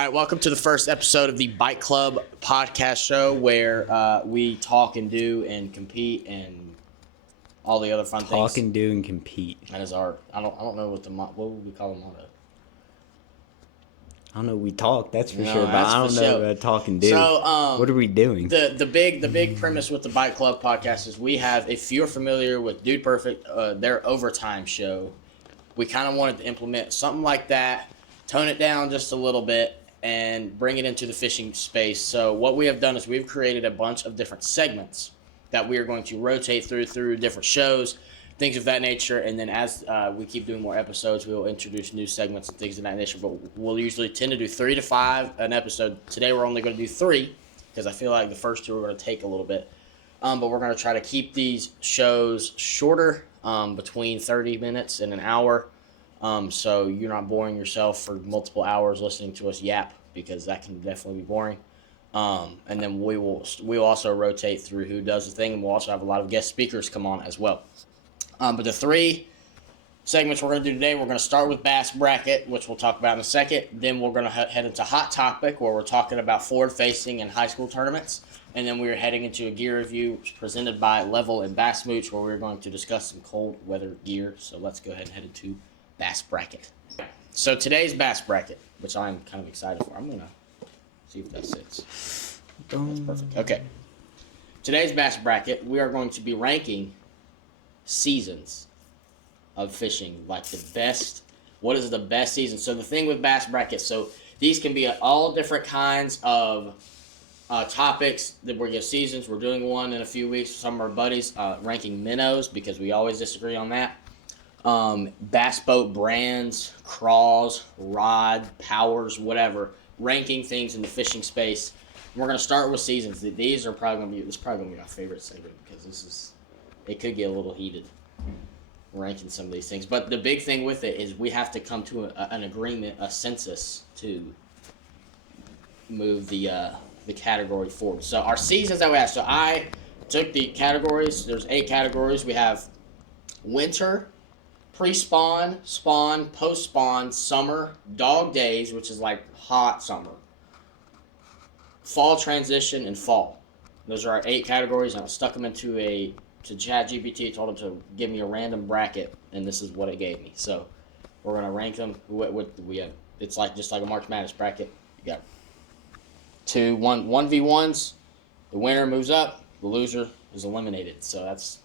All right, welcome to the first episode of the Bike Club podcast show where we talk and do and compete and all the other fun things. Talk and do and compete. That is our. I don't know what would we call the motto. I don't know. We talk, that's for No, sure, but that's I don't for know sure. about talk and do. So, what are we doing? The big premise with the Bike Club podcast is we have. If you're familiar with Dude Perfect, their overtime show, we kind of wanted to implement something like that, tone it down just a little bit, and bring it into the fishing space. So what we have done is we've created a bunch of different segments that we are going to rotate through different shows, things of that nature. And then as we keep doing more episodes, we will introduce new segments and things of that nature. But we'll usually tend to do 3 to 5 an episode. Today we're only going to do 3 because I feel like the first 2 are going to take a little bit. But we're going to try to keep these shows shorter, between 30 minutes and an hour. So you're not boring yourself for multiple hours listening to us yap, because that can definitely be boring. And then we will also rotate through who does the thing, and we'll also have a lot of guest speakers come on as well. But the 3 segments we're going to do today, we're going to start with Bass Bracket, which we'll talk about in a second. Then we're going to head into Hot Topic, where we're talking about forward-facing and high school tournaments. And then we're heading into a gear review presented by Level and Bass Mooch, where we're going to discuss some cold weather gear. So let's go ahead and head into Bass Bracket. So today's Bass Bracket, which I'm kind of excited for. I'm going to see if that sits. That's perfect. Okay. Today's Bass Bracket, we are going to be ranking seasons of fishing. Like the best, what is the best season? So the thing with Bass Bracket, so these can be all different kinds of topics that we're going seasons. We're doing one in a few weeks. Some of our buddies ranking minnows, because we always disagree on that. Bass boat brands, craws, rod, powers, whatever, ranking things in the fishing space. We're going to start with seasons. These are probably going to be, this is probably going to be my favorite segment, because it could get a little heated ranking some of these things. But the big thing with it is we have to come to an agreement, a census, to move the category forward. So our seasons that we have, so I took the categories. There's 8 categories. We have winter, pre-spawn, spawn, post-spawn, summer, dog days, which is like hot summer, fall transition, and fall. Those are our 8 categories. I stuck them to ChatGPT, told him to give me a random bracket, and this is what it gave me. So we're gonna rank them. We have, it's like just like a March Madness bracket. You got 1v1s. The winner moves up. The loser is eliminated. So that's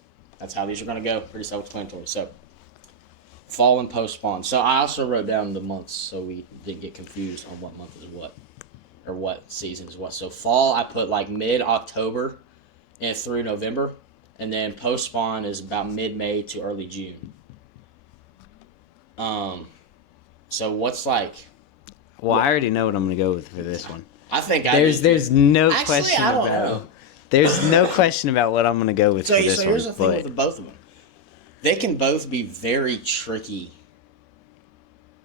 how these are gonna go. Pretty self-explanatory. So fall and post spawn. So I also wrote down the months so we didn't get confused on what month is what, or what season is what. So fall, I put like mid-October and through November, and then post spawn is about mid-May to early June. So what's like? Well, I already know what I'm going to go with for this one. I think there's no Actually, question I don't about know. There's no question about what I'm going to go with for this one. So here's the thing but with both of them. They can both be very tricky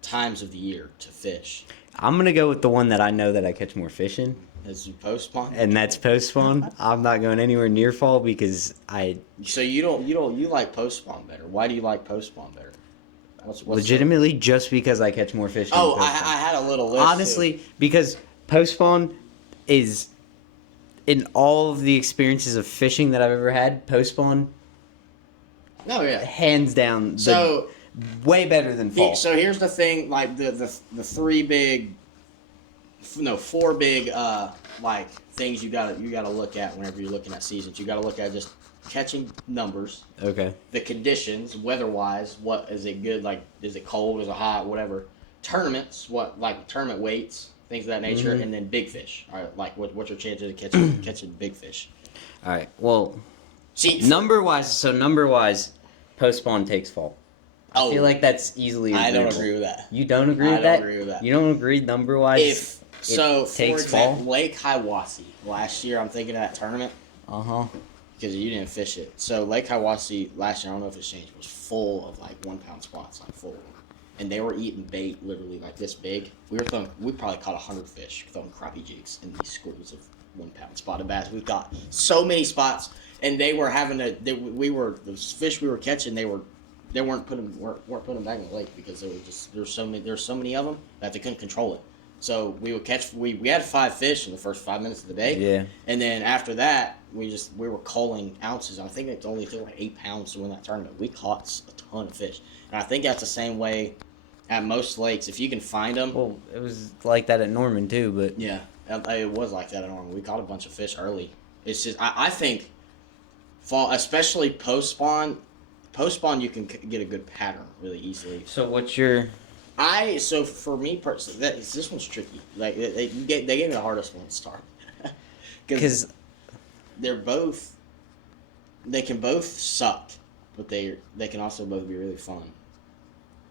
times of the year to fish. I'm going to go with the one that I know that I catch more fish in, As you post spawn, and that's post spawn. I'm not going anywhere near fall because So you like post spawn better. Why do you like post spawn better? What's legitimately just because I catch more fish. Oh, in I post-spawn. had a little list. Honestly, too. because post spawn is, in all of the experiences of fishing that I've ever had, post spawn, No, yeah. hands down, So way better than fall. So here's the thing, like the 4 big like things you gotta look at whenever you're looking at seasons. You gotta look at just catching numbers, Okay. the conditions, weather-wise, what is it good, like is it cold, is it hot, whatever. Tournaments, what like tournament weights, things of that nature, and then big fish. All right, like what's your chances of catching big fish? All right. Well, See, number wise, post spawn takes fall. I feel like that's easily. I don't agreeable. agree with that. You don't agree I with don't that? agree with that. You don't agree number wise? For takes example, fall? Lake Hiwassee last year, I'm thinking of that tournament. Because you didn't fish it. So Lake Hiwassee last year, I don't know if it's changed, was full of like 1 pound spots, like full. And they were eating bait literally like this big. We probably caught 100 fish throwing crappie jigs in these schools of 1 pound spotted bass. We got so many spots, and they were having the fish we were catching, they weren't putting them back in the lake because there were so many of them that they couldn't control it. So we would catch. We had 5 fish in the first 5 minutes of the day. Yeah. And then after that, we were culling ounces. I think it only took like 8 pounds to win that tournament. We caught a ton of fish, and I think that's the same way at most lakes. If you can find them. Well, it was like that at Norman too, but Yeah, it was like that at Norman. We caught a bunch of fish early. It's just I think fall, especially post spawn. Post spawn, you can get a good pattern really easily. so what's your So for me personally, this one's tricky. Like they gave me the hardest one to start because they're both they can both suck, but they can also both be really fun.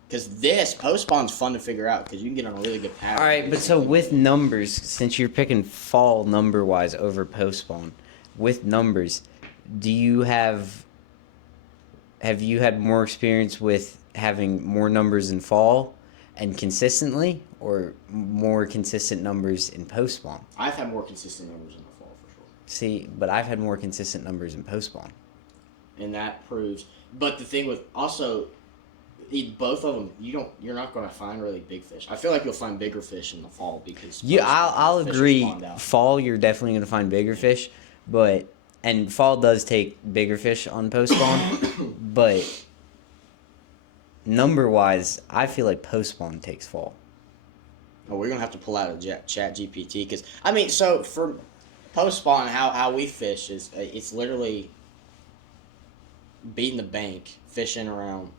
Because this post spawn's fun to figure out because you can get on a really good pattern. all right, but so with numbers, since you're picking fall number wise over post spawn, with numbers, do you have you had more experience with having more numbers in fall and consistently, or more consistent numbers in post spawn? I've had more consistent numbers in the fall for sure. See, but I've had more consistent numbers in post spawn. And that proves. But the thing with also, both of them, you're not going to find really big fish. I feel like you'll find bigger fish in the fall because Yeah, I'll fish are agree. spawned out. Fall, you're definitely gonna find bigger fish, and fall does take bigger fish on post spawn, but number wise, I feel like post spawn takes fall. Oh, we're gonna have to pull out a Chat GPT because so for post spawn, how we fish is it's literally beating the bank, fishing around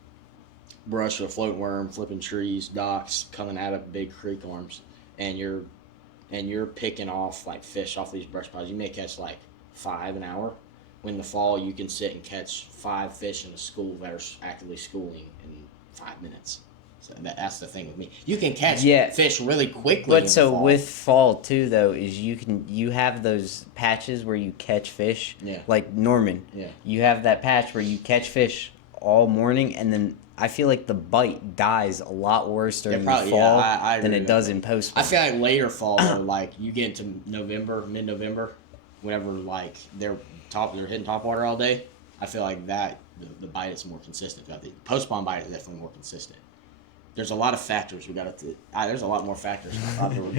brush with a floating worm, flipping trees, docks, coming out of big creek arms, and you're picking off like fish off these brush piles. You may catch like 5 an hour. When the fall, you can sit and catch 5 fish in a school that are actively schooling in 5 minutes. So that's the thing with me. You can catch fish really quickly. But so with fall too, though, is you have those patches where you catch fish. Yeah. Like Norman. Yeah. You have that patch where you catch fish all morning, and then I feel like the bite dies a lot worse during the fall than it does in post. I feel like later fall, though, like you get into November, mid-November, whenever like they're hitting top water all day. I feel like that the bite is more consistent. I think post spawn bite is definitely more consistent. There's a lot of factors we got to. There's a lot more factors. Than I thought there would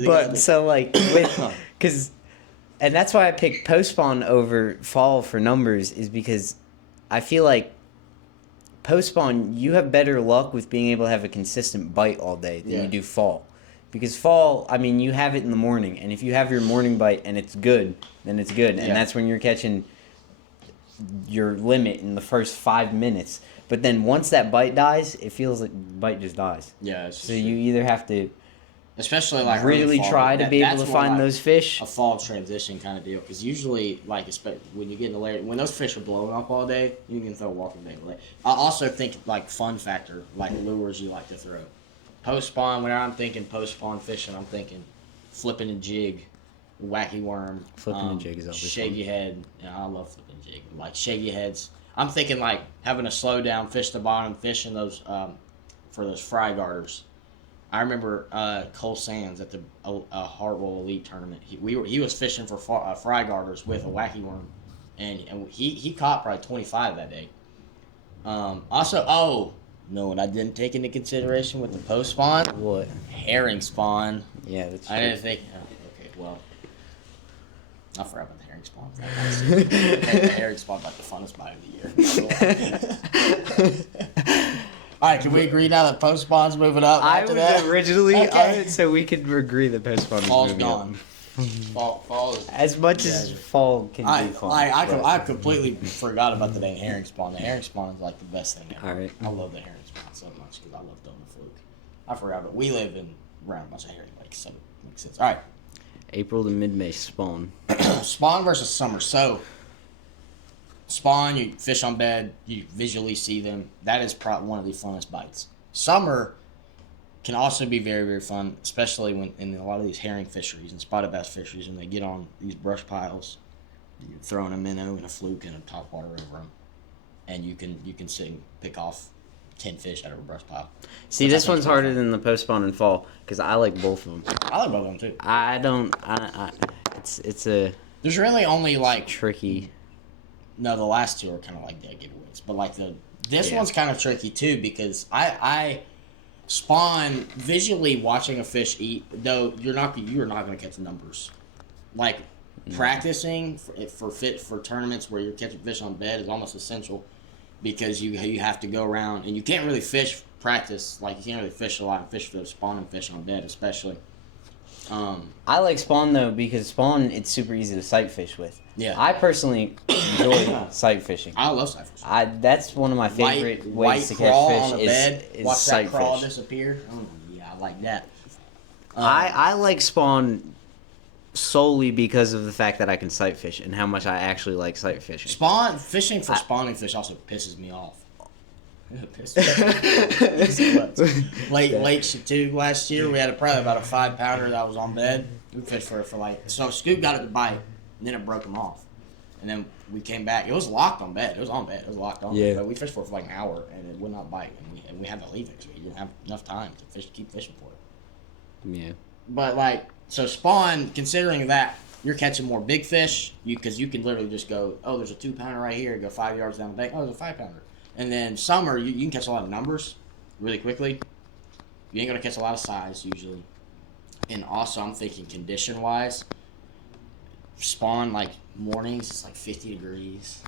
be. But so like because, and that's why I picked post spawn over fall for numbers, is because I feel like post spawn you have better luck with being able to have a consistent bite all day than you do fall. Because fall, you have it in the morning, and if you have your morning bite and it's good, then it's good, and that's when you're catching your limit in the first 5 minutes. But then once that bite dies, it feels like the bite just dies. Yeah. So you either have to especially like really fall, try to be able to find those fish. A fall transition kind of deal, because usually like when you get in the layer, when those fish are blowing up all day, you can throw walking bait. I also think like fun factor, like lures you like to throw. Post spawn, when I'm thinking post spawn fishing, I'm thinking flipping a jig, wacky worm, Flipping a jig is always shaggy head. Yeah, I love flipping jig, like shaggy heads. I'm thinking like having a slow down, fish to bottom, fishing those for those fry garters. I remember Cole Sands at the Hartwell Elite tournament. He was fishing for fry garters with a wacky worm, and he caught probably 25 that day. No, and I didn't take into consideration with the post spawn. What? Herring spawn. Yeah, that's true. I didn't think. Okay, well, I forgot about the herring spawn. The herring spawn like the funnest bite of the year. All right, can we agree now that post spawn's moving up? I was originally on Okay. it, so we could agree that post spawn is Fall's moving up. gone. Fall is. As much as fall can be fun. I completely forgot about the dang herring spawn. The herring spawn is like the best thing ever. All right. I love the herring spawn so much because I love throwing the fluke. I forgot, but we live around a bunch of herring lakes, so it makes sense. All right. April to mid-May spawn. Spawn versus summer. So, spawn, you fish on bed, you visually see them. That is probably one of the funnest bites. Summer can also be very, very fun, especially when in a lot of these herring fisheries and spotted bass fisheries, when they get on these brush piles, you're throwing a minnow and a fluke and a topwater over them, and you can sit and pick off 10 fish out of a brush pile. See, this one's harder than the post spawn and fall because I like both of them. I like both of them too. I don't. It's a There's really only like tricky. No, the last two are kind of like dead giveaways, but like this one's kind of tricky too because spawn visually watching a fish eat, though you're not going to catch numbers. Like practicing for tournaments where you're catching fish on bed is almost essential because you have to go around and you can't really practice, like you can't really fish a lot and fish for the spawning fish on bed especially. I like spawn though because spawn it's super easy to sight fish with. Yeah. I personally enjoy sight fishing. I love sight fishing. That's one of my favorite ways to catch on a fish bed, is watch sight that crawl fish. disappear. Oh, yeah, I like that. I like spawn solely because of the fact that I can sight fish and how much I actually like sight fishing. Fishing for spawning fish also pisses me off. Lake Chattooga last year, we had probably about a 5-pounder that was on bed. We fished for so Scoop got it to bite, and then it broke him off. And then we came back. It was locked on bed. It was on bed. It was locked on. Yeah. But we fished for it for like an hour, and it would not bite. And we had to leave it because we didn't have enough time to keep fishing for it. Yeah. But so spawn, considering that you're catching more big fish, because you can literally just go, oh, there's a 2-pounder right here. Go 5 yards down the bank. Oh, there's a 5-pounder. And then summer, you can catch a lot of numbers really quickly. You ain't gonna catch a lot of size usually. And also, I'm thinking condition-wise, spawn mornings it's 50 degrees,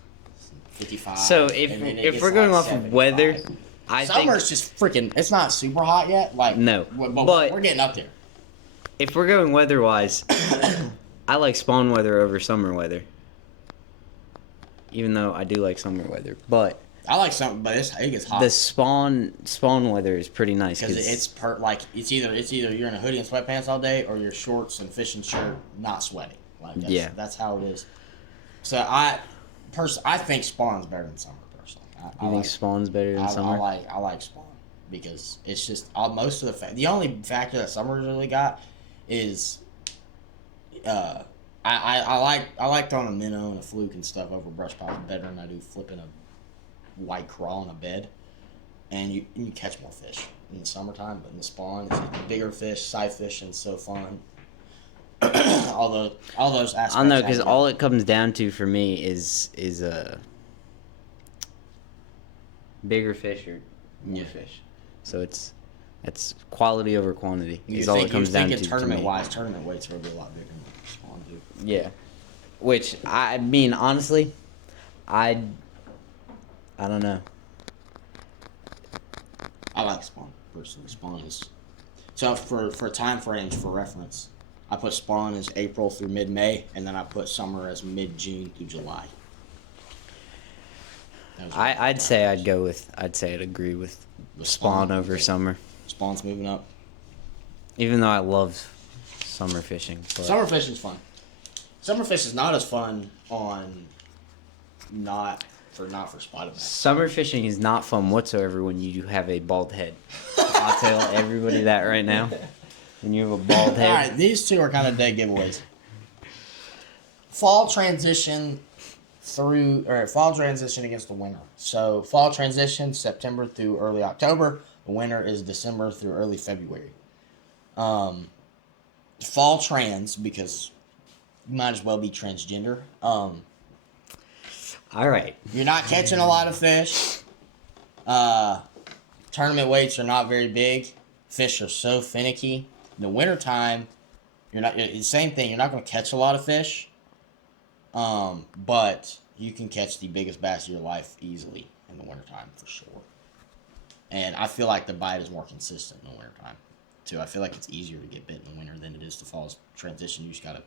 55. So if we're going off of weather, I think summer's just freaking. It's not super hot yet. No, but we're getting up there. If we're going weather-wise, I like spawn weather over summer weather. Even though I do like summer weather, but I like something, but it gets hot. the spawn weather is pretty nice because it's either you're in a hoodie and sweatpants all day or your shorts and fishing shirt not sweating. That's how it is. So I think spawn's better than summer personally. You think spawn's better than summer? I like spawn because it's just most of the only factor that summer's really got is I like throwing a minnow and a fluke and stuff over brush piles better than I do flipping a white crawl in a bed, and you catch more fish in the summertime. But in the spawn, it's bigger fish, sight fishing, so fun. all those aspects. I don't know because all it comes down to for me is bigger fish or more fish. So it's quality over quantity. Is all it comes down to. Tournament wise, tournament weights are a lot bigger than spawn too. Yeah, which I mean honestly, I don't know. I like spawn personally. Spawn is so for time frames for reference. I put spawn as April through mid-May, and then I put summer as mid-June through July. I'd say I'd agree with spawn over summer. Spawn's moving up. Even though I love summer fishing. But summer fishing's fun. Summer fish is not as fun not for spotted bass. Summer fishing is not fun whatsoever when you have a bald head. I'll tell everybody that right now. When you have a bald head. All right, these two are kind of dead giveaways. Fall transition against the winter. So fall transition September through early October. The winter is December through early February. Fall trans because you might as well be transgender. All right. You're not catching a lot of fish. Tournament weights are not very big. Fish are so finicky. In the wintertime, same thing. You're not going to catch a lot of fish. But you can catch the biggest bass of your life easily in the wintertime for sure. And I feel like the bite is more consistent in the wintertime too. I feel like it's easier to get bit in the winter than it is to fall's transition. You just got to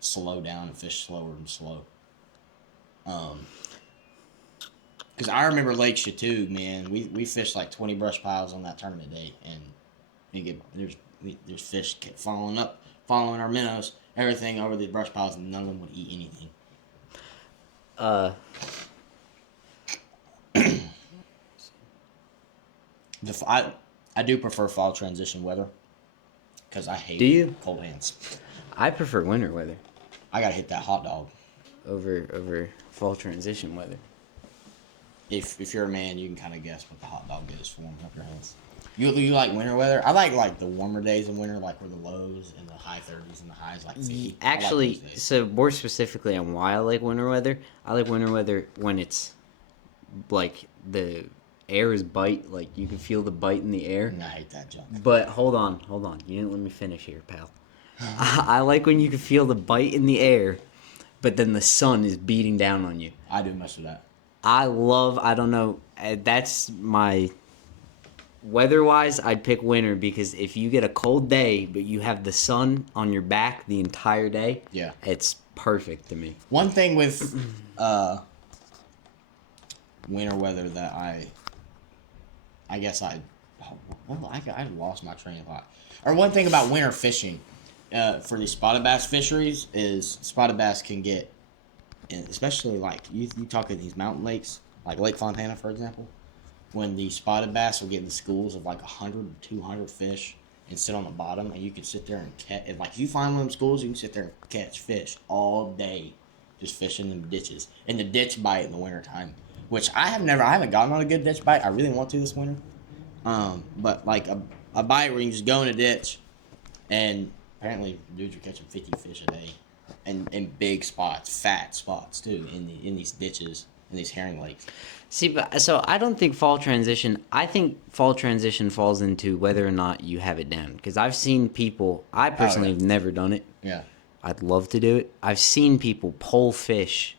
slow down and fish slower and slow. Because I remember Lake Chattooga, man. We fished 20 brush piles on that tournament day, and there's fish kept following our minnows, everything over the brush piles, and none of them would eat anything. I do prefer fall transition weather because I hate cold hands. I prefer winter weather. I gotta hit that hot dog over fall transition weather. If you're a man, you can kind of guess what the hot dog is for warming up your hands. You like winter weather? I like the warmer days in winter, where the lows and the high 30s and the highs 50. Actually, so more specifically on why I like winter weather, I like winter weather when it's the air is bite. Like, you can feel the bite in the air. I hate that junk. But hold on. You didn't let me finish here, pal. I like when you can feel the bite in the air, but then the sun is beating down on you. I do mess with that. I don't know, that's my, weather-wise, I'd pick winter, because if you get a cold day, but you have the sun on your back the entire day, Yeah. it's perfect to me. One thing with winter weather that I lost my train of thought. Or one thing about winter fishing for these spotted bass fisheries is spotted bass can get, especially like you talk in these mountain lakes, like Lake Fontana, for example, when the spotted bass will get in schools of like 100 or 200 fish and sit on the bottom, and you can sit there and catch. And like if you find one of them schools, you can sit there and catch fish all day, just fishing in the ditches. And the ditch bite in the wintertime, which I haven't gotten on a good ditch bite. I really want to this winter. But like a bite where you can just go in a ditch, and apparently dudes are catching 50 fish a day, and in big spots, fat spots too, in these ditches, in these herring lakes. See, but so I don't think fall transition. I think fall transition falls into whether or not you have it down. Because I've seen people. I personally have never done it. Yeah. I'd love to do it. I've seen people pull fish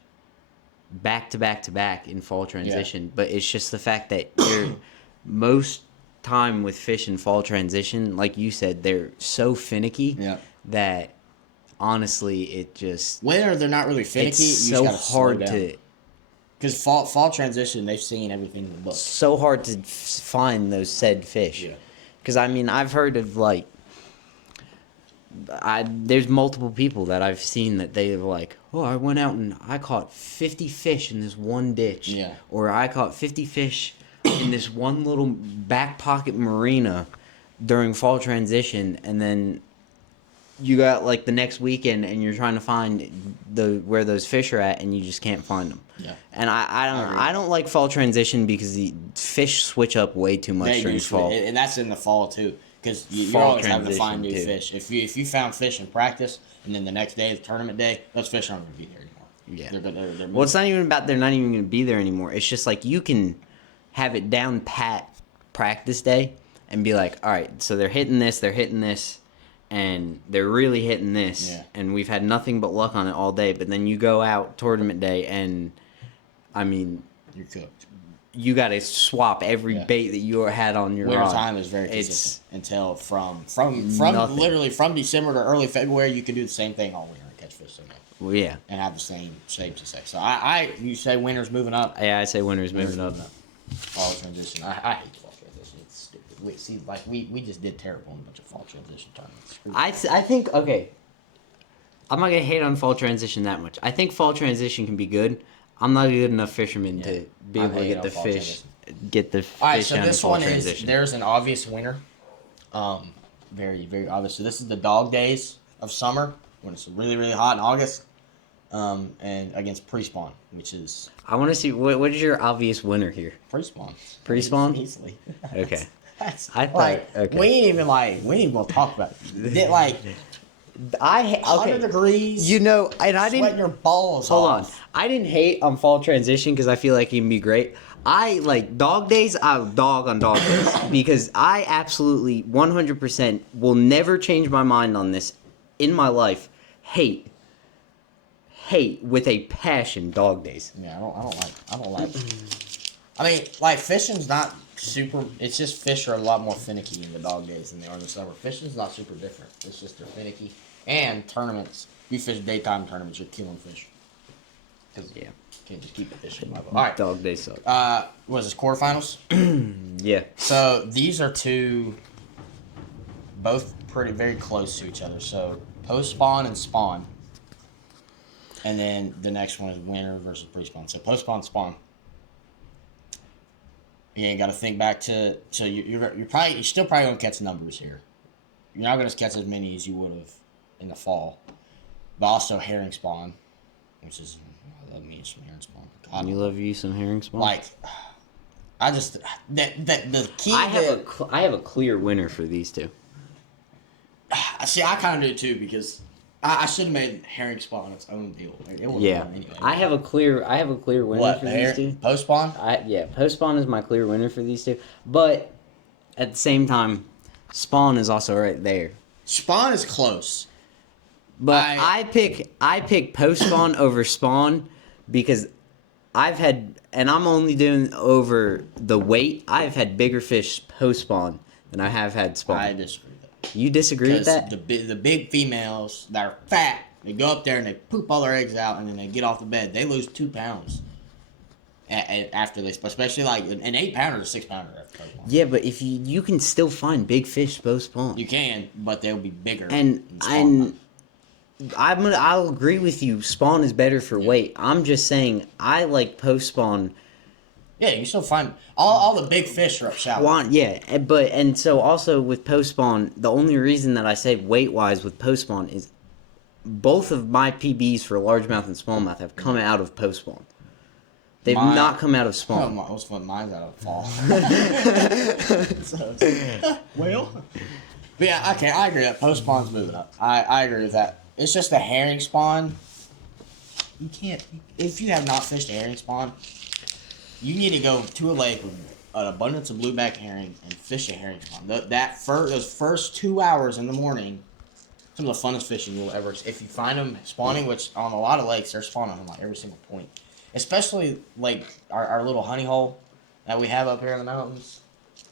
back to back to back in fall transition, but it's just the fact that you're most time with fish in fall transition, like you said, they're so finicky that honestly, it just winter they're not really finicky. It's you so just hard to. Because fall transition, they've seen everything in the book. So hard to find those said fish. Yeah. Because I mean, I've heard of like, there's multiple people that I've seen that they're like, oh, I went out and I caught 50 fish in this one ditch. Yeah. Or I caught 50 fish in this one little back pocket marina during fall transition, and then you got like the next weekend and you're trying to find where those fish are at, and you just can't find them. Yeah. And I don't like fall transition because the fish switch up way too much during fall. And that's in the fall too, because you're always having to find new fish. If you found fish in practice, and then the next day is tournament day, those fish aren't going to be there anymore. Yeah. They're well, it's not even about they're not even going to be there anymore. It's just like you can have it down pat practice day and be like, all right, so they're hitting this, and they're really hitting this, and we've had nothing but luck on it all day. But then you go out tournament day, and I mean, you're cooked. You got to swap every bait that you had on your winter rod. time is very consistent until from literally from December to early February. You can do the same thing all winter and catch fish same day. Well, yeah, and have the same success. So you say winter's moving up. Yeah, I say winter's moving up. Fall transition. I hate fall transition. It's stupid. We just did terrible in a bunch of fall transition tournaments. I think okay. I'm not gonna hate on fall transition that much. I think fall transition can be good. I'm not a good enough fisherman to be able to get the fish. All right, so this one is there's an obvious winner. Very very obvious. So this is the dog days of summer when it's really really hot in August. And against pre-spawn, which is... I want to see, what is your obvious winner here? Pre-spawn. Pre-spawn? Easily. Okay. I thought, okay. We ain't even gonna talk about it. Like, 100 degrees. You know, and I didn't... Sweating your balls Hold off. on. I didn't hate on fall transition because I feel like it can be great. I, like, dog days, I'll dog on dog days. Because I absolutely, 100% will never change my mind on this in my life. Hate with a passion dog days. Yeah, I don't like I mean, like, fishing's not super, it's just fish are a lot more finicky in the dog days than they are in the summer. Fishing's not super different. It's just they're finicky. And tournaments, you fish daytime tournaments, you're killing fish. Yeah. You can't just keep the fishing level. All right. Dog days suck. What is this, quarterfinals? Yeah. So these are two, both very close to each other. So post-spawn and spawn. And then the next one is winter versus pre-spawn. So post-spawn, spawn. You got to think back to you're still probably gonna catch numbers here. You're not gonna catch as many as you would have in the fall, but also herring spawn, which is I love me some herring spawn. God, you love you some herring spawn. Like, I just the key. I have a clear winner for these two. See, I kind of do too because I should have made herring spawn its own deal. Like, it would've Yeah, won anyway. I have a clear winner What, for these two. post spawn? Post spawn is my clear winner for these two, but at the same time, spawn is also right there. Spawn is close. But I pick post spawn over spawn because I've had, and I'm only doing over the weight. I've had bigger fish post spawn than I have had spawn. I disagree with that. You disagree with that? The big females that are fat, they go up there and they poop all their eggs out, and then they get off the bed. They lose 2 pounds after they, especially like an 8 pounder to 6 pounder after post spawn. Yeah, but if you can still find big fish post spawn. You can, but they'll be bigger. I'll agree with you. Spawn is better for weight. I'm just saying I like post spawn. Yeah, you still find all the big fish are up shallow. And so also with post spawn, the only reason that I say weight wise with post spawn is both of my PBs for largemouth and smallmouth have come out of post spawn. They've not come out of spawn. Oh, most of mine's out of fall. Well, but yeah, okay, I agree that post spawn's moving up. I agree with that. It's just a herring spawn. You can't, if you have not fished a herring spawn, you need to go to a lake with an abundance of blueback herring and fish a herring spawn. Those first 2 hours in the morning, some of the funnest fishing you'll ever. If you find them spawning, which on a lot of lakes they're spawning on like every single point, especially like our little honey hole that we have up here in the mountains.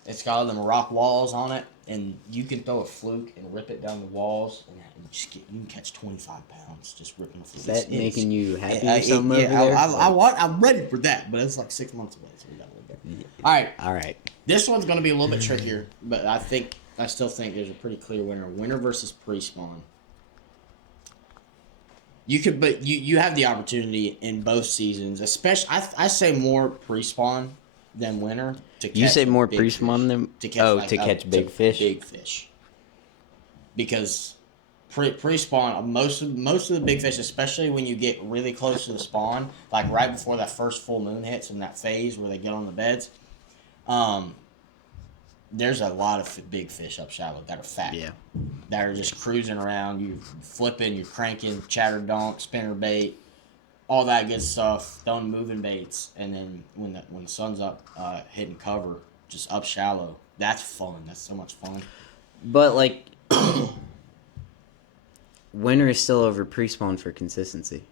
It's got them rock walls on it, and you can throw a fluke and rip it down the walls, and you can catch 25 pounds just ripping a fluke. Is that making you happy or something over there? I'm ready for that, but it's like 6 months away, so we gotta look at it. All right. This one's gonna be a little bit trickier, but I still think there's a pretty clear winner. Winter versus pre-spawn. You have the opportunity in both seasons, especially I say more pre-spawn than winter to catch. You say more big pre-spawn fish. than to catch big fish. Big fish. Because pre-spawn, most of the big fish, especially when you get really close to the spawn, like right before that first full moon hits in that phase where they get on the beds, there's a lot of big fish up shallow that are fat. Yeah. That are just cruising around. You're flipping, you're cranking, chatter donk, spinner bait, all that good stuff, throwing moving baits, and then when the sun's up, hitting cover, just up shallow. That's fun. That's so much fun. But like, winter is still over pre-spawn for consistency.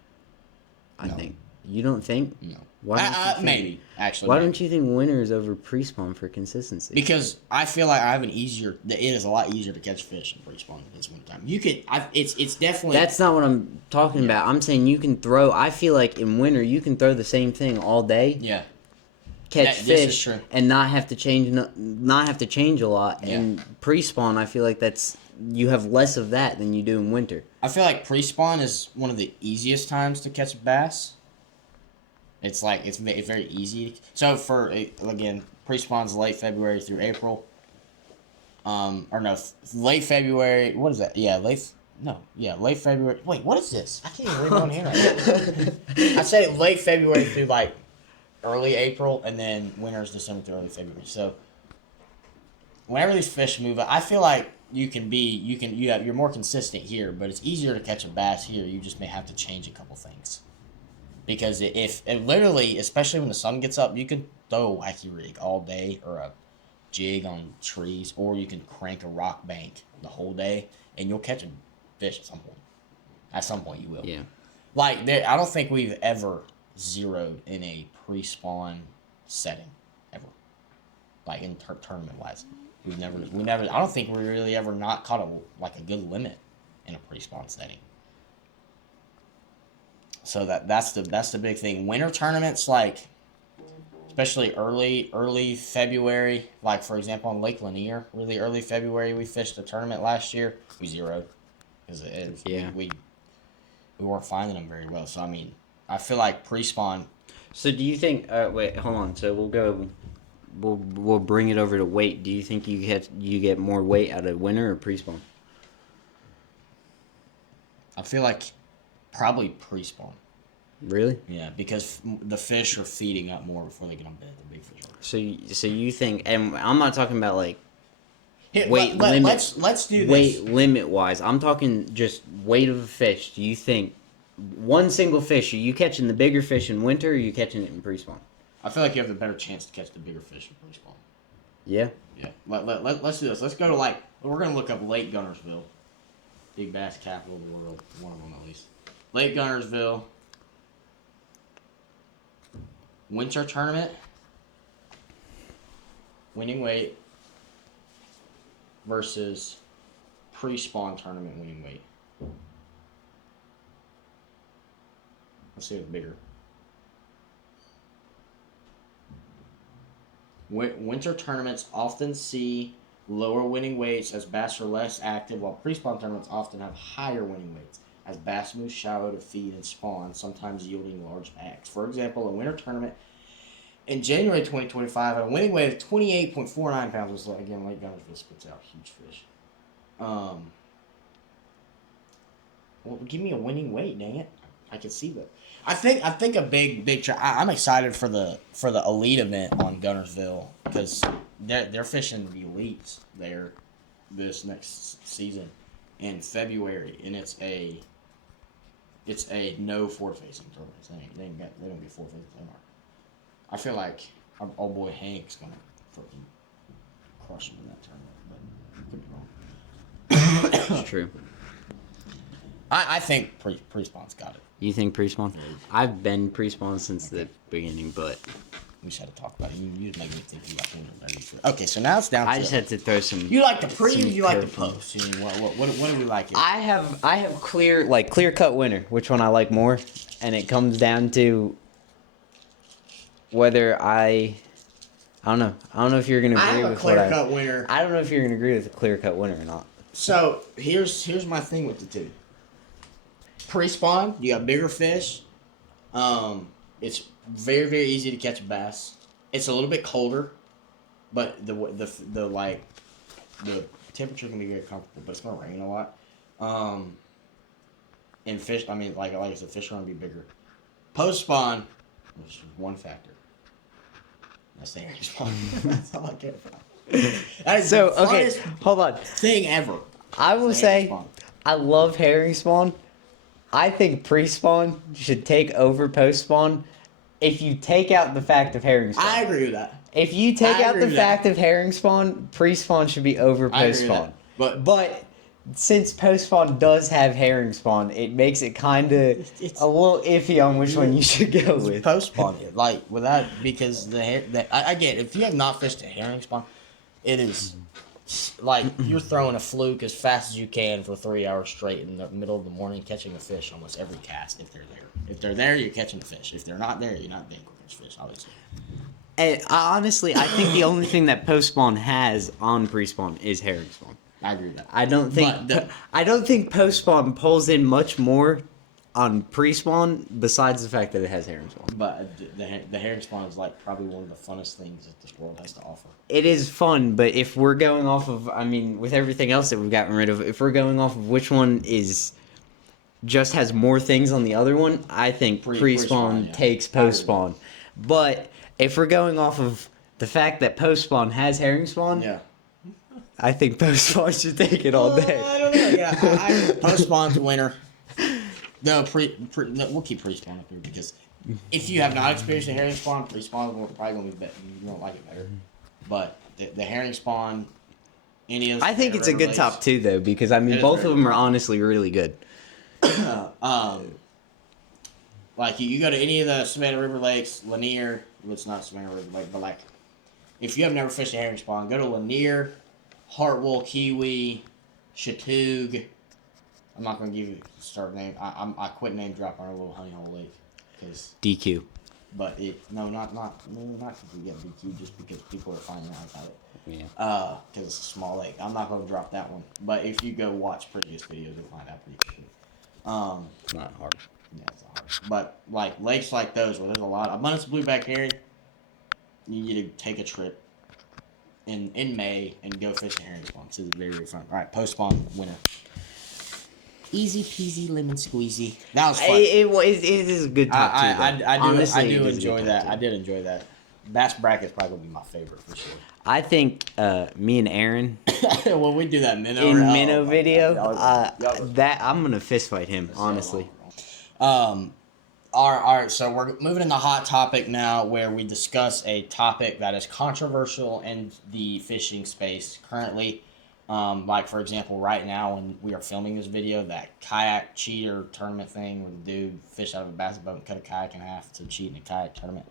I think. You don't think? No. Why don't you think? Maybe actually. Why don't you think winter is over pre-spawn for consistency? Because I feel like I have an easier. It is a lot easier to catch fish in pre-spawn than it is wintertime. You could. It's definitely. That's not what I'm talking about. I'm saying you can throw. I feel like in winter you can throw the same thing all day. Yeah. Catch This is fish true. and not have to change. Not have to change a lot. Yeah. And pre-spawn, I feel like you have less of that than you do in winter. I feel like pre-spawn is one of the easiest times to catch bass. It's like it's very easy. So again, pre-spawn's late February through April. Late February. What is that? Yeah, late February. Wait, what is this? I can't even read my own handwriting. I say late February through like early April, and then winter's December through early February. So whenever these fish move, I feel like you're more consistent here, but it's easier to catch a bass here. You just may have to change a couple things. Because if literally, especially when the sun gets up, you can throw a wacky rig all day or a jig on trees, or you can crank a rock bank the whole day, and you'll catch a fish at some point. At some point, you will. Yeah. Like I don't think we've ever zeroed in a pre-spawn setting, ever. Like in tournament wise, we never. I don't think we really ever not caught a good limit in a pre-spawn setting. So that's the big thing. Winter tournaments, like especially early February, like for example on Lake Lanier, really early February, we fished a tournament last year. We zeroed because we weren't finding them very well. So I mean, I feel like pre-spawn. So do you think? Wait, hold on. So we'll bring it over to weight. Do you think you get more weight out of winter or pre-spawn? I feel like probably pre-spawn. Really? Yeah, because the fish are feeding up more before they get on bed. The big fish are. So you think? And I'm not talking about like weight limit. Let's do this. Weight limit wise, I'm talking just weight of a fish. Do you think one single fish? Are you catching the bigger fish in winter, or are you catching it in pre-spawn? I feel like you have the better chance to catch the bigger fish in pre-spawn. Yeah. Yeah. Let's do this. Let's go to we're gonna look up Lake Gunnersville, big bass capital of the world, one of them at least. Lake Gunnersville. Winter tournament. Winning weight versus pre-spawn tournament winning weight. Let's see what's bigger. Winter tournaments often see lower winning weights as bass are less active, while pre-spawn tournaments often have higher winning weights as bass move shallow to feed and spawn, sometimes yielding large bags. For example, a winter tournament in January 2025, a winning weight of 28.49 pounds was, again, Lake Gunnersville spits out huge fish. Well, give me a winning weight, dang it. I can see that. I think a big I'm excited for the elite event on Gunnersville because they're fishing the elites there this next season in February, and it's a no forward facing tournament. They don't get forward facing anymore. I feel like our old boy Hank's gonna freaking crush him in that tournament, but I could be wrong. It's true. I think pre-spawn's got it. You think pre-spawn? I've been pre-spawn since the beginning, but We just had to talk about it. You just make me think you like winter. Okay, so now it's down to... I just had to throw some... You like the pre or some you like the curveballs. post? What do we like here? I have clear cut winner, which one I like more, and it comes down to whether I don't know. I don't know if you're gonna I agree have a with what clear cut winner. I don't know if you're gonna agree with the clear cut winner or not. So here's my thing with the two. Pre-spawn, you got bigger fish. It's very, very easy to catch a bass. It's a little bit colder, but the temperature can be very comfortable, but it's gonna rain a lot. And fish, I mean, like I said, fish are gonna be bigger. Post-spawn, which is one factor. That's the area spawn. That's all I care about. That is So the okay, funnest hold on. thing ever. I will Herring say spawn. I love herring spawn. I think pre-spawn should take over post-spawn. If you take out the fact of herring spawn, I agree with that. if you take I out agree the with fact of herring spawn, pre-spawn should be over I agree with post-spawn. that. But since post-spawn does have herring spawn, it makes it kind of It's- a little iffy on which one you should go with. Post spawn, like without because I get it. If you have not fished a herring spawn, it is like you're throwing a fluke as fast as you can for 3 hours straight in the middle of the morning, catching a fish almost every cast if they're there. If they're there, you're catching a fish. If they're not there, you're not being able to catch fish. Obviously, And honestly, I think the only thing that post-spawn has on pre-spawn is herring spawn. I agree with that. I don't think post spawn pulls in much more on pre spawn besides the fact that it has herring spawn. But the herring spawn is like probably one of the funnest things that this world has to offer. It is fun, but if we're going off of, I mean, with everything else that we've gotten rid of, if we're going off of which one is just has more things on the other one, I think pre spawn yeah. takes post spawn. But if we're going off of the fact that post spawn has herring spawn, Yeah. I think post spawn should take it all day. I don't know. Yeah, I post spawn's winner. No, no, we'll keep pre spawn up here because if you have not experienced a herring spawn, pre spawn is probably gonna be better. You don't like it better, but the herring spawn, any of those I think it's a good lakes, top two though, because I It mean is both very of them are honestly really good. Like you go to any of the Savannah River lakes, Lanier. Well, it's not Savannah River Lake, but like if you have never fished a herring spawn, go to Lanier, Hartwell, Kiwi, Chatoog. I'm not gonna give you the start name. I quit name dropping our little honey hole lake because, DQ. but not completely get BQ just because people are finding out about it. Yeah. Because it's a small lake. I'm not gonna drop that one. But if you go watch previous videos, you'll find out pretty good. It's not hard. Yeah, it's hard. But like lakes like those where there's a lot of abundance of blueback herring, you need to take a trip in May and go fish a herring spawn. It's very, very fun. All right, post spawn winner. Easy peasy lemon squeezy. That was fun. It is a good top two. Though. I do Honestly, it do is a good enjoy top that. two. I did enjoy that. Bass bracket's probably gonna be my favorite for sure. I think me and Aaron Well, we do that minnow. in Oh, minnow my video. God. Y'all- That I'm gonna fist fight him, honestly. All right. So we're moving into hot topic now, where we discuss a topic that is controversial in the fishing space currently. Like for example, right now when we are filming this video, that kayak cheater tournament thing, where the dude fished out of a bass boat and cut a kayak in half to cheat in a kayak tournament.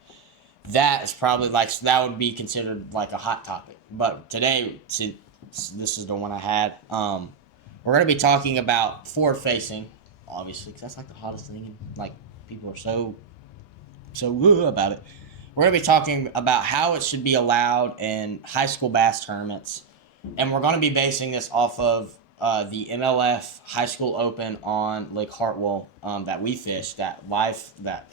That is probably that would be considered like a hot topic. But today, this is the one I had. We're gonna be talking about forward facing, obviously, because that's like the hottest thing. And, like people are so about it. We're gonna be talking about how it should be allowed in high school bass tournaments, and we're gonna be basing this off of the MLF High School Open on Lake Hartwell that we fished. That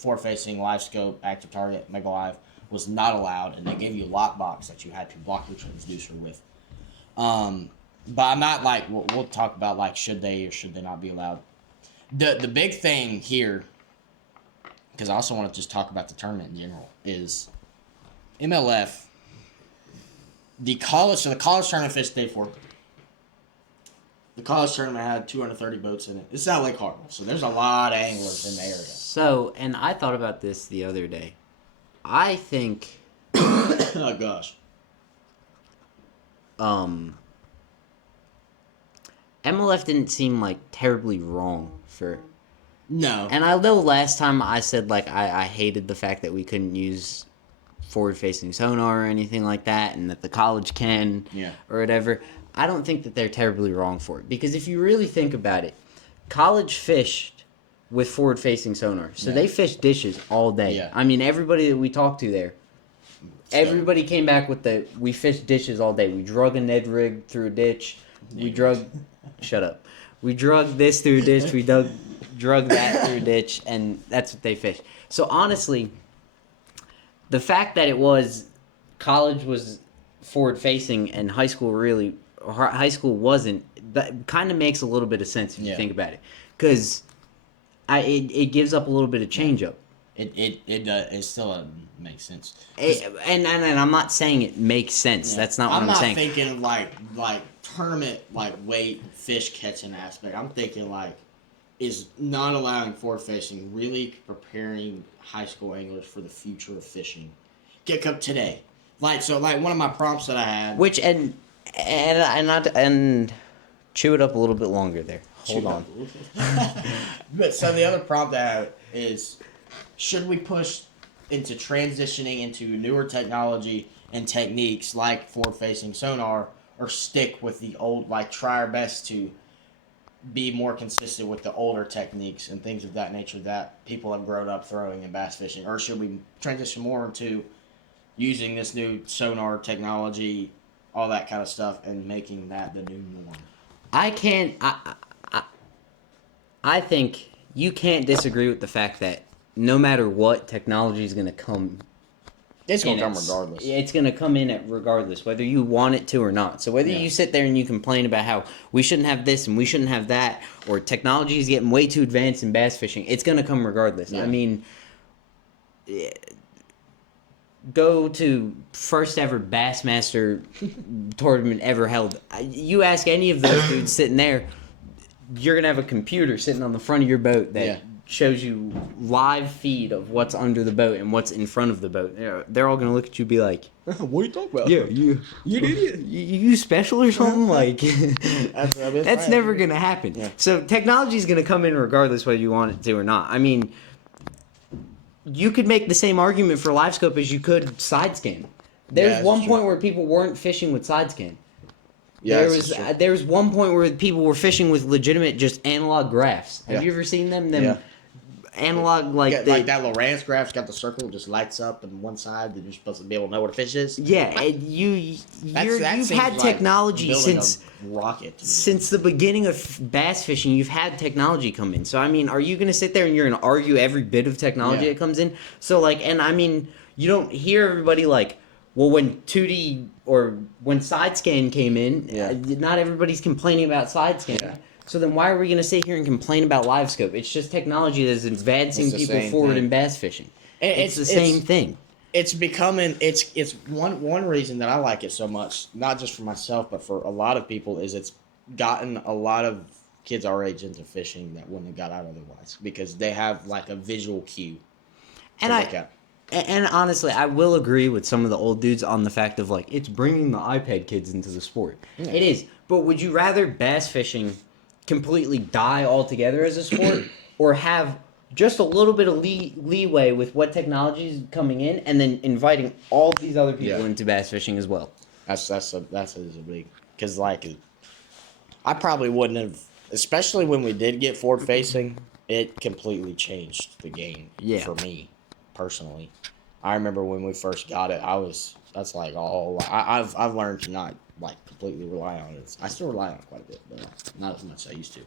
forward facing live scope active target mega live was not allowed, and they gave you a lock box that you had to block your transducer with. But I'm not like we'll talk about like should they or should they not be allowed. The big thing here, because I also want to just talk about the tournament in general, is MLF. The college tournament fished day 4. The college tournament had 230 boats in it. This is at Lake Hartwell, so there's a lot of anglers in the area. So, and I thought about this the other day. I think Oh gosh. MLF didn't seem like terribly wrong for. No. And I know last time I said like I hated the fact that we couldn't use forward-facing sonar or anything like that, and that the college can, or whatever. I don't think that they're terribly wrong for it, because if you really think about it, college fished with forward-facing sonar, so they fished dishes all day. Yeah. I mean, everybody that we talked to there, everybody came back with we fished dishes all day. We drug a Ned rig through a ditch. We drug, shut up. We drug this through a ditch. We drug that through a ditch, and that's what they fished. So honestly, the fact that college was forward facing and high school wasn't, that kind of makes a little bit of sense if you think about it, because it gives up a little bit of change up. It still makes sense. And I'm not saying it makes sense. Yeah. That's not what I'm saying. I'm not thinking like tournament like weight fish catching aspect. I'm thinking like is not allowing forward facing really preparing high school anglers for the future of fishing. Get up today. Like one of my prompts that I had. Which and chew it up a little bit longer there. Hold on. But so the other prompt I have is, should we push into transitioning into newer technology and techniques like forward-facing sonar, or stick with the old, like try our best to be more consistent with the older techniques and things of that nature that people have grown up throwing in bass fishing? Or should we transition more into using this new sonar technology, all that kind of stuff, and making that the new norm? I think you can't disagree with the fact that no matter what, technology is going to come. It's going to come regardless. It's going to come in regardless, whether you want it to or not. So whether you sit there and you complain about how we shouldn't have this and we shouldn't have that, or technology is getting way too advanced in bass fishing, it's going to come regardless. Yeah. I mean, go to first ever Bassmaster tournament ever held. You ask any of those dudes sitting there, you're going to have a computer sitting on the front of your boat that shows you live feed of what's under the boat and what's in front of the boat. They're all going to look at you and be like, what are you talking about? Yeah, you idiot. You special or something? Like, that's never going to happen. Yeah. So technology is going to come in regardless whether you want it to or not. I mean, you could make the same argument for live scope as you could side scan. There's one point where people weren't fishing with side scan. Yeah, there was one point where people were fishing with legitimate just analog graphs. Have you ever seen them analog like like that Lowrance graph's got the circle, just lights up on one side that you're supposed to be able to know where the fish is? Yeah, and you've had technology since the beginning of bass fishing. You've had technology come in. So I mean, are you going to sit there and you're going to argue every bit of technology that comes in? So like, and I mean, you don't hear everybody like, well, when 2D or when side scan came in, not everybody's complaining about side scan. Yeah. So then why are we going to sit here and complain about live scope? It's just technology that is advancing people forward in bass fishing. It's the same thing. it's becoming it's one reason that I like it so much, not just for myself but for a lot of people, is it's gotten a lot of kids our age into fishing that wouldn't have got out otherwise because they have like a visual cue And to look at. and honestly, I will agree with some of the old dudes on the fact of like it's bringing the iPad kids into the sport. Yeah. It is, but would you rather bass fishing completely die altogether as a sport, or have just a little bit of leeway with what technology is coming in, and then inviting all these other people Yeah. into bass fishing as well? That's a big, because like I probably wouldn't have, especially when we did get forward facing. It completely changed the game Yeah. for me personally. I remember when we first got it, that's like all I've learned to not like completely rely on it. I still rely on it quite a bit, but not as much as I used to.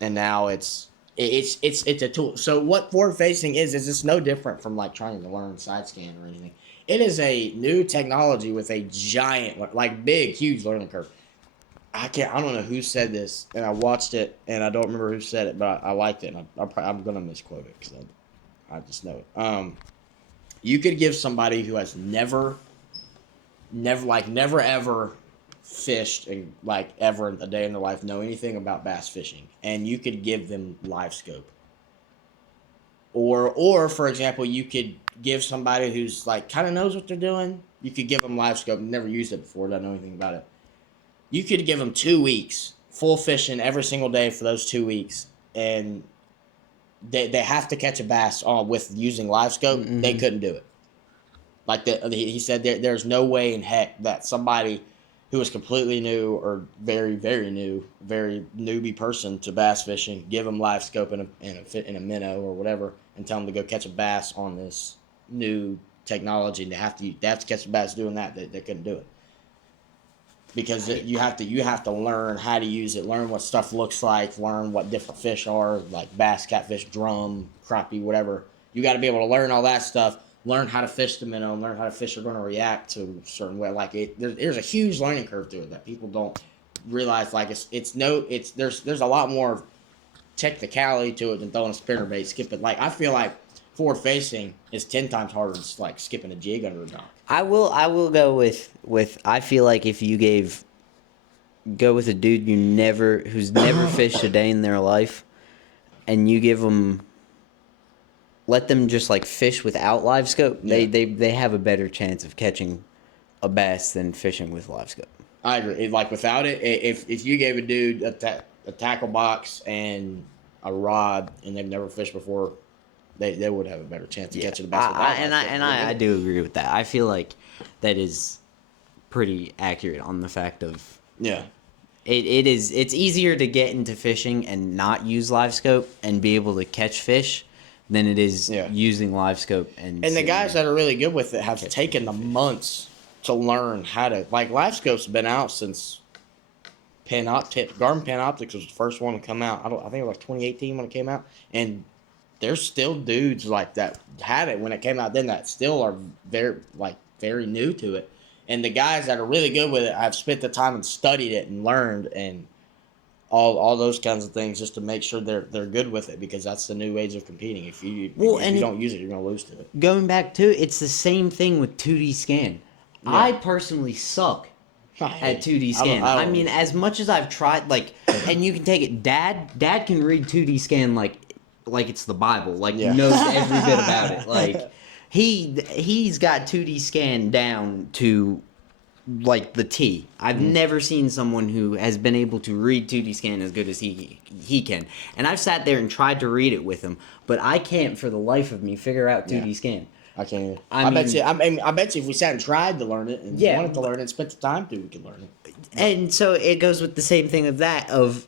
And now it's a tool. So what forward facing is it's no different from like trying to learn side scan or anything. It is a new technology with a giant, like big, huge learning curve. I don't know who said this, and I watched it, and I don't remember who said it, but I liked it, and I'm gonna misquote it because I just know it. You could give somebody who has never ever fished and like ever a day in their life know anything about bass fishing, and you could give them live scope. Or for example, you could give somebody who's like kind of knows what they're doing. You could give them live scope, never used it before, don't know anything about it. You could give them 2 weeks full fishing every single day for those 2 weeks, and they have to catch a bass with using live scope. Mm-hmm. They couldn't do it. Like he said, there's no way in heck that somebody who is completely new or very very new, very newbie person to bass fishing, give them live scope in a minnow or whatever, and tell them to go catch a bass on this new technology, and they have to catch a bass doing that. They couldn't do it. Because you have to learn how to use it, learn what stuff looks like, learn what different fish are, like bass, catfish, drum, crappie, whatever. You got to be able to learn all that stuff, learn how to fish the minnow, learn how the fish are going to react to a certain way. Like there's a huge learning curve to it that people don't realize. Like there's a lot more technicality to it than throwing a spinnerbait, skipping. Like I feel like forward facing is 10 times harder than like skipping a jig under a dock. I will go with I feel like if you go with a dude who's never fished a day in their life, and you let them just like fish without live scope, Yeah. they have a better chance of catching a bass than fishing with live scope. I agree. Like without it, if you gave a dude a tackle box and a rod and they've never fished before, they would have a better chance of catching a bass. I do agree with that. I feel like that is pretty accurate on the fact of yeah. It's easier to get into fishing and not use live scope and be able to catch fish than it is using live scope and the guys that are really good with it have taken the months to learn how to, like, live scope's been out since Garmin Panoptix was the first one to come out. I think it was like 2018 when it came out, and there's still dudes like that had it when it came out then that still are very new to it. And the guys that are really good with it have spent the time and studied it and learned and all those kinds of things just to make sure they're good with it, because that's the new age of competing. If you don't use it, you're going to lose to it. Going back to it's the same thing with 2D scan. Yeah. I personally suck at 2D scan. I mean, as much as I've tried, like, and you can take it. Dad can read 2D scan like it's the Bible. Like, knows every bit about it. Like, he's got 2D scan down to like the T. I've never seen someone who has been able to read 2D scan as good as he can. And I've sat there and tried to read it with him, but I can't for the life of me figure out 2D scan. I can't. I bet you if we sat and tried to learn it and wanted to learn it, spent the time to, we could learn it. And so it goes with the same thing of that of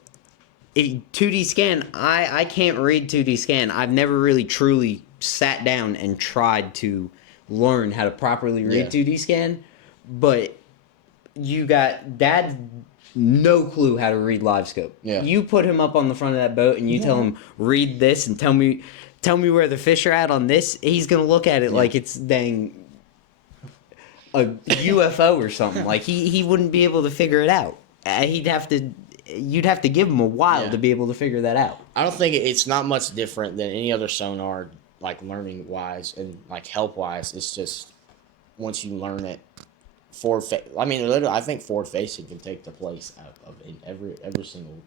2D scan. I can't read 2D scan. I've never really truly sat down and tried to learn how to properly read 2D scan, but you got Dad no clue how to read live scope. Yeah. You put him up on the front of that boat and you tell him read this and tell me where the fish are at on this. He's gonna look at it like it's dang a UFO or something. Like he wouldn't be able to figure it out. You'd have to give him a while to be able to figure that out. I don't think it's not much different than any other sonar like learning wise and like help wise. It's just once you learn it, I mean, literally, I think forward facing can take the place of in every single.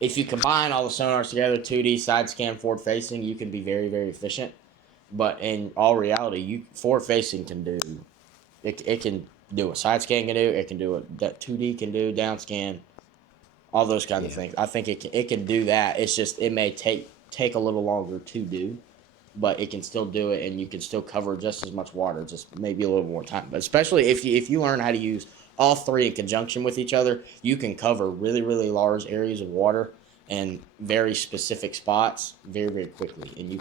If you combine all the sonars together, 2D, side scan, forward facing, you can be very, very efficient. But in all reality, you forward facing can do it. It can do what side scan can do. It can do what that 2D can do, down scan, all those kinds of things. I think it can do that. It's just it may take a little longer to do, but it can still do it, and you can still cover just as much water, just maybe a little more time. But especially if you learn how to use all three in conjunction with each other, you can cover really, really large areas of water and very specific spots very, very quickly, and you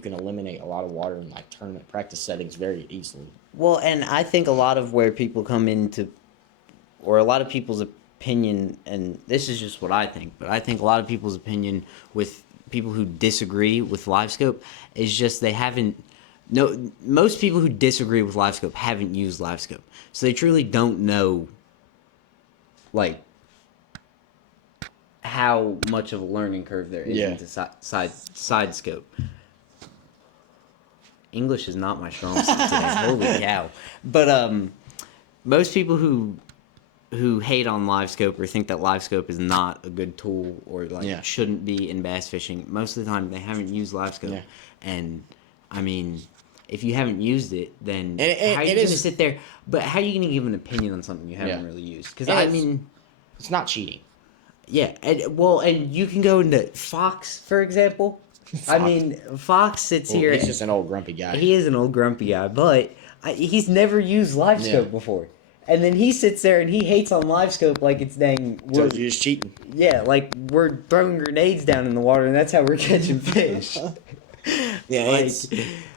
can eliminate a lot of water in like tournament practice settings very easily. Well, and I think a lot of where people come into, or a lot of people's opinion, and this is just what I think, but I think a lot of people's opinion with people who disagree with LiveScope is just they haven't. No, most people who disagree with LiveScope haven't used LiveScope, so they truly don't know, like, how much of a learning curve there is into side scope. English is not my strong suit today. Holy cow! But most people who hate on LiveScope or think that LiveScope is not a good tool or shouldn't be in bass fishing, most of the time they haven't used LiveScope. Yeah. And I mean, if you haven't used it, then how are you going to sit there? But how are you going to give an opinion on something you haven't really used? Because I mean, it's not cheating. Yeah, and you can go into Fox, for example. Fox. I mean, Fox sits here. He's just an old grumpy guy. He is an old grumpy guy, but he's never used LiveScope before. And then he sits there and he hates on LiveScope like it's dang. So you're just cheating. Yeah, like we're throwing grenades down in the water and that's how we're catching fish. Yeah, like,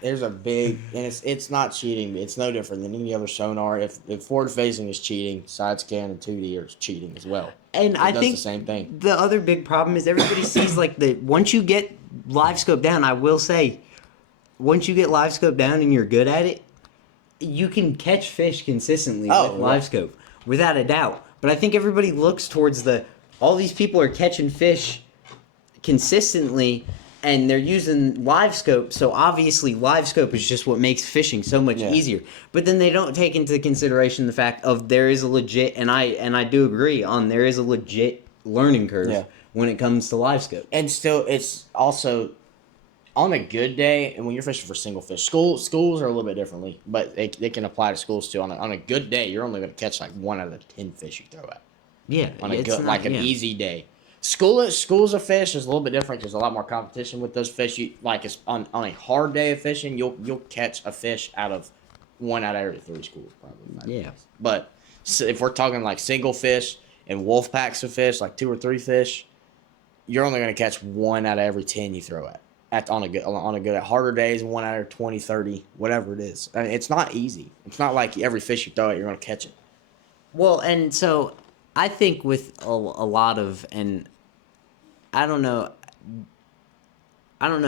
there's a big, and it's not cheating. It's no different than any other sonar. If forward facing is cheating, side scan and 2D are cheating as well. And I think the same thing. The other big problem is everybody sees like once you get LiveScope down, I will say, once you get LiveScope down and you're good at it, you can catch fish consistently with LiveScope without a doubt. But I think everybody looks towards all these people are catching fish consistently. And they're using LiveScope, so obviously LiveScope is just what makes fishing so much easier. But then they don't take into consideration the fact of there is a legit, and I do agree on there is a legit learning curve when it comes to LiveScope. And still, it's also on a good day, and when you're fishing for single fish, schools are a little bit differently, but they can apply to schools too. On a good day, you're only going to catch like 1 out of 10 fish you throw at. Yeah, on a good, an easy day. Schools of fish is a little bit different. There's a lot more competition with those fish. It's on a hard day of fishing, you'll catch a fish out of 1 out of every 3 schools probably. Yeah. But if we're talking like single fish and wolf packs of fish, like 2 or 3 fish, you're only going to catch 1 out of every 10 you throw at on a good at harder days, 1 out of 20, 30, whatever it is. I mean, it's not easy. It's not like every fish you throw at you're going to catch it. Well, and so I think with a lot of, and I don't know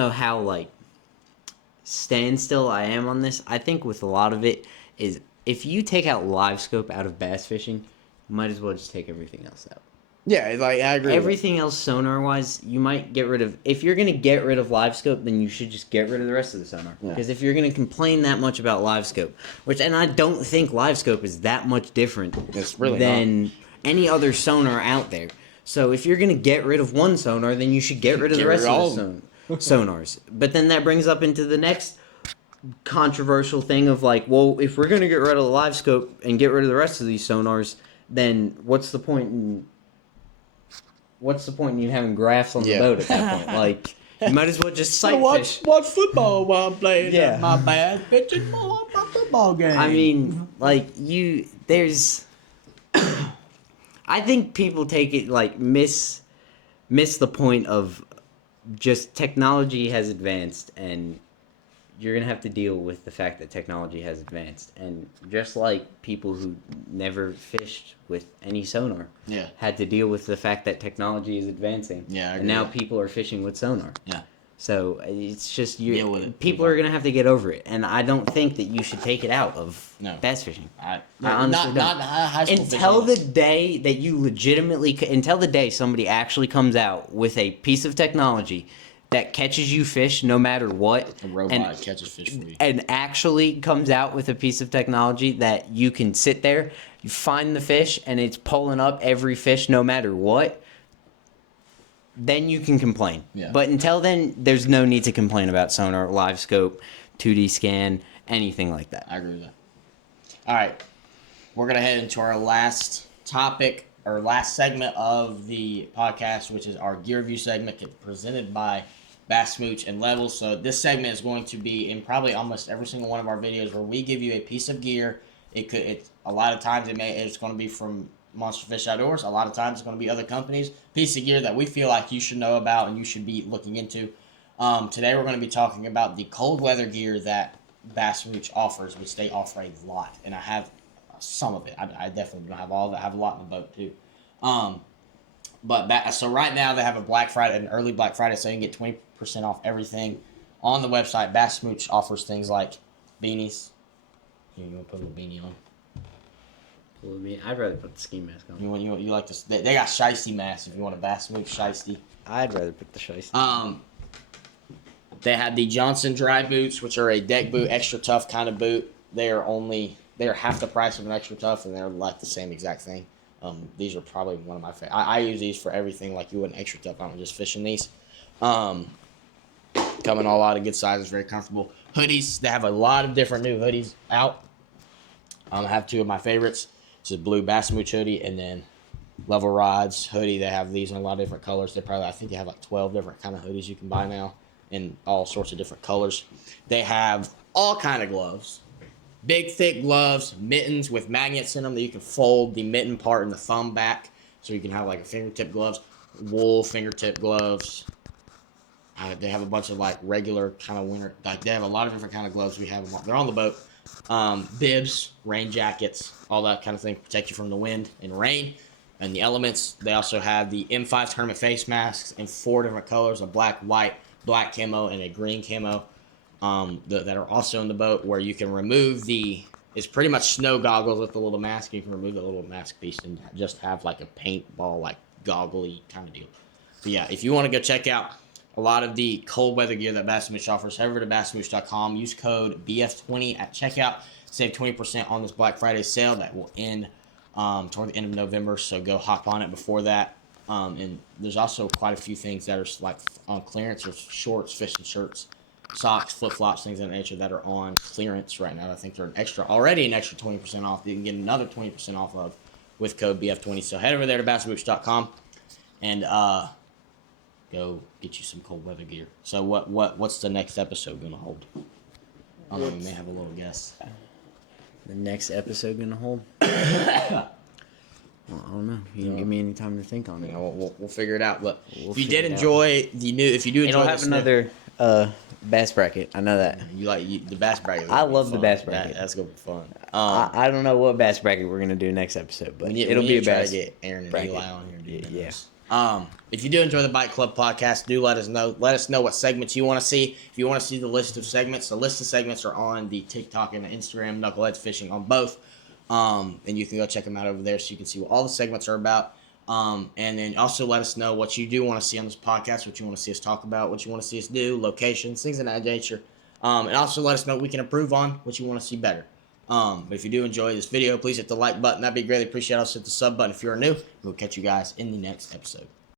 how like standstill I am on this. I think with a lot of it is if you take out LiveScope out of bass fishing, you might as well just take everything else out. Yeah, like I agree. Everything else sonar wise, you might get rid of. If you're gonna get rid of LiveScope, then you should just get rid of the rest of the sonar. Because if you're gonna complain that much about LiveScope, and I don't think LiveScope is that much different than any other sonar out there. So if you're going to get rid of one sonar, then you should get rid of the rest of the sonars. But then that brings up into the next controversial thing of like, well, if we're going to get rid of the LiveScope and get rid of the rest of these sonars, then what's the point in you having graphs on the boat at that point? Like, you might as well just sight fish. Watch football while I'm playing my bad pitching my football game. I mean, like, there's... I think people take it like miss the point of just technology has advanced and you're going to have to deal with the fact that technology has advanced. And just like people who never fished with any sonar had to deal with the fact that technology is advancing. Yeah, and now people are fishing with sonar. Yeah. So it's just people are gonna have to get over it, and I don't think that you should take it out of bass fishing. I honestly don't. Until the day that you legitimately, until the day somebody actually comes out with a piece of technology that catches you fish no matter what. A robot catches fish for you. And actually comes out with a piece of technology that you can sit there, you find the fish, and it's pulling up every fish no matter what, then you can complain. Yeah. But until then, there's no need to complain about sonar, live scope, 2D scan, anything like that. I agree with that. All right. We're going to head into our last topic, or last segment of the podcast, which is our gear review segment presented by Bass Smooch and Levels. So this segment is going to be in probably almost every single one of our videos where we give you a piece of gear. A lot of times it's going to be from Monster Fish Outdoors. A lot of times it's going to be other companies. Piece of gear that we feel like you should know about and you should be looking into. Today we're going to be talking about the cold weather gear that Bass Smooch offers, which they offer a lot, and I have some of it. I definitely don't have all of it. I have a lot in the boat too. So right now they have a Black Friday, an early Black Friday, so you can get 20% off everything on the website. Bass Smooch offers things like beanies. You want to put a little beanie on? I'd rather put the ski mask on. You like this? They got shiesty masks if you want a Bass Smooch shiesty. I'd rather put the shiesty. They have the Johnson dry boots, which are a deck boot, extra tough kind of boot. They are half the price of an extra tough, and they're like the same exact thing. These are probably one of my favorite. I use these for everything like you would an extra tough. I'm just fishing these. Come in all out of good sizes, very comfortable. Hoodies, they have a lot of different new hoodies out. I have two of my favorites. It's a blue Bass Smooch hoodie, and then Level Rods hoodie. They have these in a lot of different colors. I think they have like 12 different kind of hoodies you can buy now in all sorts of different colors. They have all kind of gloves. Big, thick gloves, mittens with magnets in them that you can fold the mitten part and the thumb back so you can have like a fingertip gloves, wool fingertip gloves. They have a bunch of like regular kind of winter, like they have a lot of different kind of gloves. We have them. They're on the boat. Bibs, rain jackets, all that kind of thing, protect you from the wind and rain and the elements. They also have the M5 tournament face masks in 4 different colors: a black, white, black camo, and a green camo. That are also in the boat, where you can remove it's pretty much snow goggles with the little mask. You can remove the little mask piece and just have like a paintball, like goggly kind of deal. But yeah, if you want to go check out a lot of the cold weather gear that Bass Smooch offers, head over to BassSmooch.com. Use code BF20 at checkout. Save 20% on this Black Friday sale that will end toward the end of November. So go hop on it before that. And there's also quite a few things that are like on clearance, or shorts, fishing shirts, socks, flip-flops, things of that nature that are on clearance right now. I think they're already an extra 20% off. You can get another 20% off of with code BF20. So head over there to BassSmooch.com and go get you some cold weather gear. So what's the next episode gonna hold? I don't know, we may have a little guess. The next episode gonna hold? Well, I don't know. You can give me any time to think on it. We'll figure it out. But if you do enjoy it'll have another bass bracket. I know that. You like the bass bracket. I love the bass bracket. That's gonna be fun. I don't know what bass bracket we're gonna do next episode, but it'll be a bass. Get Aaron and bracket. Eli on here. Yeah. If you do enjoy the Bike Club podcast, do let us know. Let us know what segments you want to see. If you want to see the list of segments are on the TikTok and the Instagram, Knuckleheads Fishing on both. And you can go check them out over there so you can see what all the segments are about. And then also let us know what you do want to see on this podcast, what you want to see us talk about, what you want to see us do, locations, things of that nature. And also let us know what we can improve on, what you want to see better. But if you do enjoy this video, please hit the like button. That'd be greatly appreciated. Also hit the sub button if you're new. We'll catch you guys in the next episode.